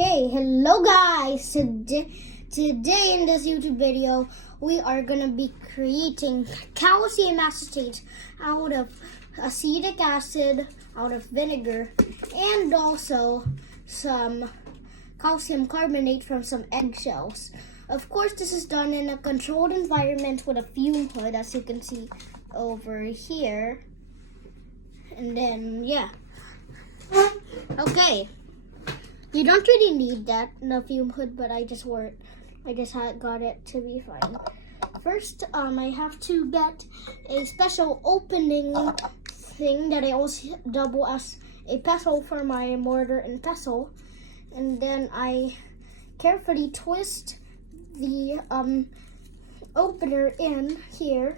Okay, hello guys! Today in this YouTube video, we are going to be creating calcium acetate out of acetic acid, out of vinegar, and also some calcium carbonate from some eggshells. Of course, this is done in a controlled environment with a fume hood, as you can see over here. And then, yeah. Okay. You don't really need that, the fume hood, but I just wore it. I just got it to be fine. First, I have to get a special opening thing that I also double as a pestle for my mortar and pestle. And then I carefully twist the opener in here.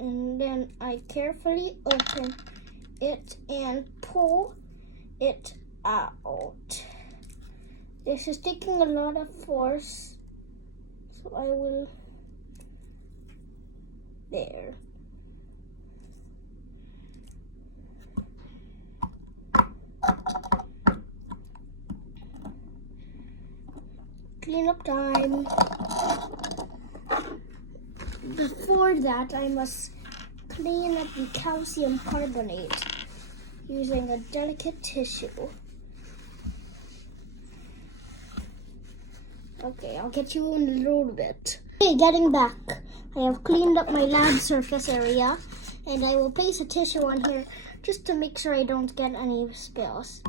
And then I carefully open it and pull it out. This is taking a lot of force, so I will, there. Cleanup time. Before that, I must clean up the calcium carbonate using a delicate tissue. Okay, I'll get you in a little bit. Okay, getting back. I have cleaned up my lab surface area, and I will place a tissue on here just to make sure I don't get any spills.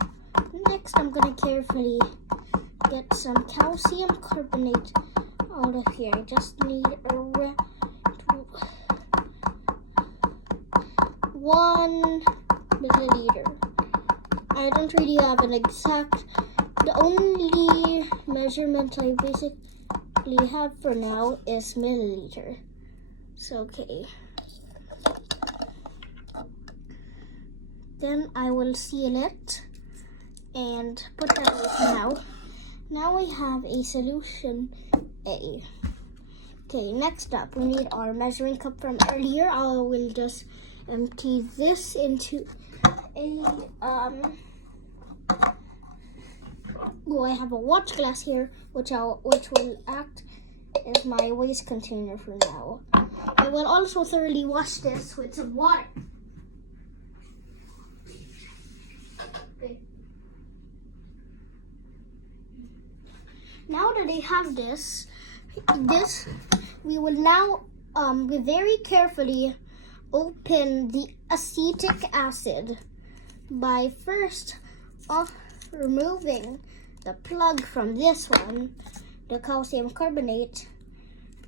Next, I'm gonna carefully get some calcium carbonate out of here. I just need a 1 milliliter. I don't really have an exact, the only measurement I basically have for now is milliliter. So, okay. Then I will seal it and put that away now. Now we have a solution A. Okay, next up, we need our measuring cup from earlier. I will just empty this into a, I have a watch glass here, which will act as my waste container for now. I will also thoroughly wash this with some water. Okay. Now that I have this, we will now very carefully open the acetic acid by first removing the plug from this one, the calcium carbonate,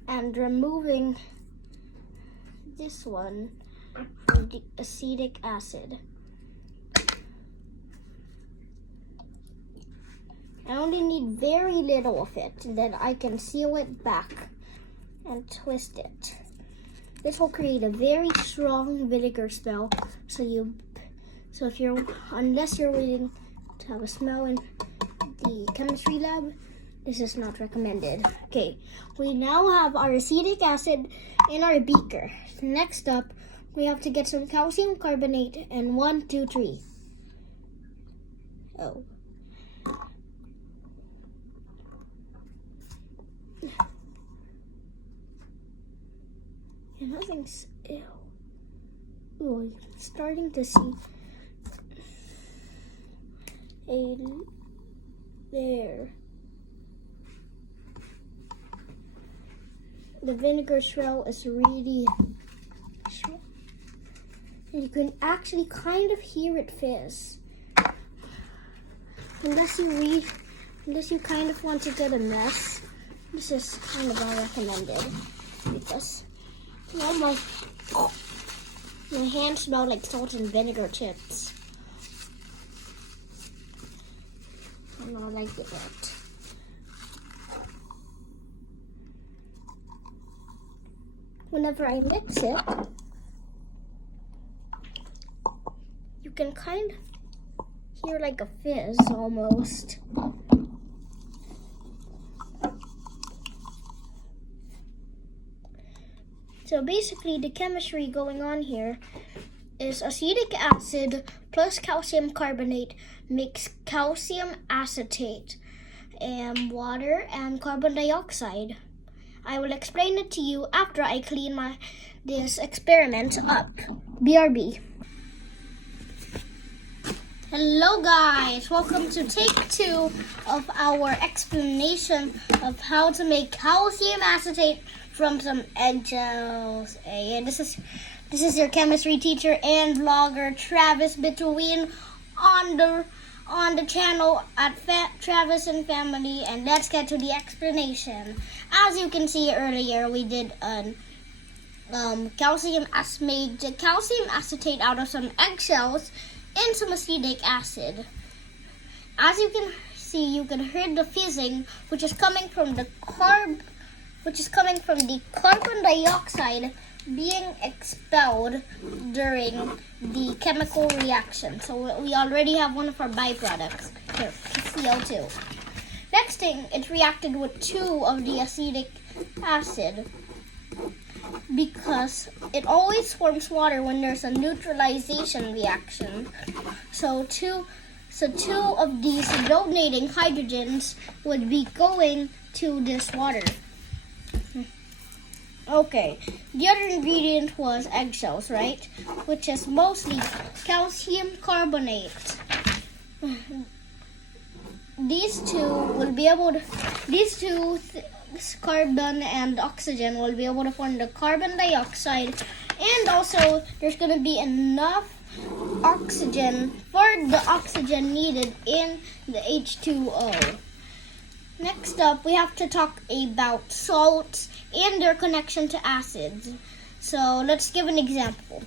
and removing this one from the acetic acid. I only need very little of it, and then I can seal it back and twist it. This will create a very strong vinegar smell. Unless you're waiting to have a smell in the chemistry lab, this is not recommended. Okay, we now have our acetic acid in our beaker. Next up, we have to get some calcium carbonate and 1, 2, 3. Oh. And nothing's ew. Ooh, I'm starting to see there. The vinegar swirl is really strong. And you can actually kind of hear it fizz. Unless you kind of want to get a mess, this is kind of unrecommended because now my hands smell like salt and vinegar chips. I don't like it yet. Whenever I mix it, you can kind of hear like a fizz almost. So basically the chemistry going on here is acetic acid plus calcium carbonate makes calcium acetate, and water and carbon dioxide. I will explain it to you after I clean this experiment up. BRB. Hello guys, welcome to take 2 of our explanation of how to make calcium acetate from some eggshells. And this is your chemistry teacher and vlogger Travis Between on the channel at Travis and Family, and let's get to the explanation. As you can see earlier, we did an calcium acetate out of some eggshells and some acetic acid. As you can see, you can hear the fizzing, which is coming from the carbon dioxide being expelled during the chemical reaction. So we already have one of our byproducts here, CO2. Next thing, it reacted with 2 of the acetic acid, because it always forms water when there's a neutralization reaction. So two of these donating hydrogens would be going to this water. Okay, the other ingredient was eggshells, right? Which is mostly calcium carbonate. Carbon and oxygen will be able to form the carbon dioxide, and also there's going to be enough oxygen for the oxygen needed in the H2O. Next up, we have to talk about salts and their connection to acids. So let's give an example.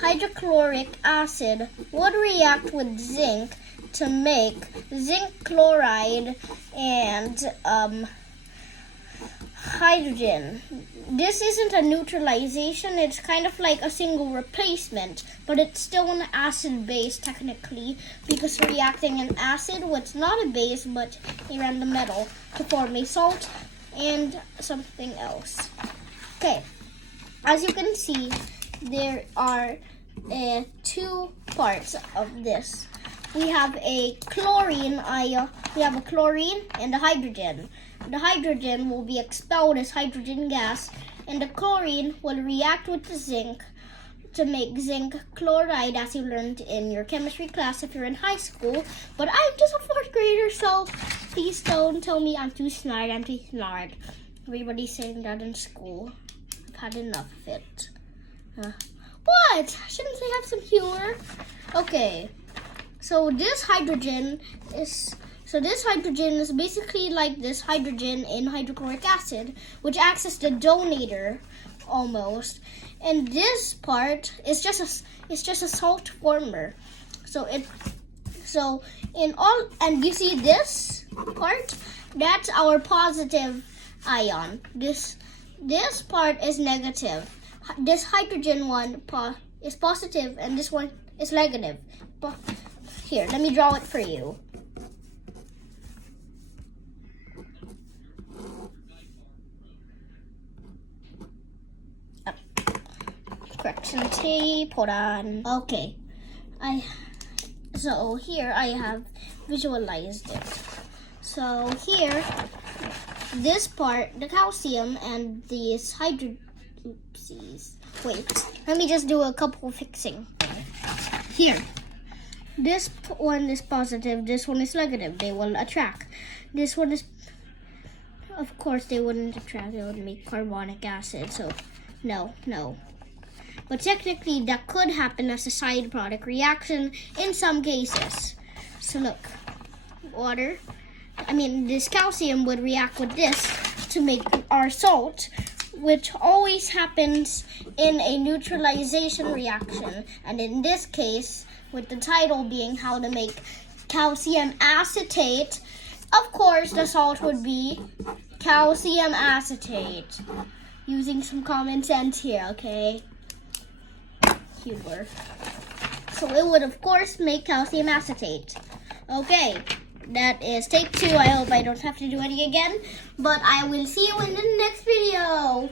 Hydrochloric acid would react with zinc to make zinc chloride and hydrogen. This isn't a neutralization, it's kind of like a single replacement, but it's still an acid base technically, because reacting an acid with not a base but a random metal to form a salt and something else. Okay, as you can see, there are 2 parts of this. We have a chlorine and a hydrogen. The hydrogen will be expelled as hydrogen gas, and the chlorine will react with the zinc to make zinc chloride, as you learned in your chemistry class if you're in high school. But I'm just a 4th grader, so please don't tell me I'm too smart. Everybody's saying that in school. I've had enough of it. What? Shouldn't they have some humor? Okay. So this hydrogen is basically like this hydrogen in hydrochloric acid, which acts as the donator almost. And this part is just a salt former. And you see this part? That's our positive ion. This part is negative. This hydrogen one is positive, and this one is negative. Here, let me draw it for you. Correction tape, hold on. Okay. So here I have visualized it. So here, this part, the calcium and these oopsies. Wait, let me just do a couple fixing. Here. This one is positive, this one is negative. They will attract. This one is, of course, they wouldn't attract. They would make carbonic acid. So, no. But technically, that could happen as a side product reaction in some cases. So look, this calcium would react with this to make our salt, which always happens in a neutralization reaction. And in this case, with the title being how to make calcium acetate, of course the salt would be calcium acetate. Using some common sense here, okay? Humor. So it would of course make calcium acetate. Okay, that is take 2. I hope I don't have to do any again, but I will see you in the next video.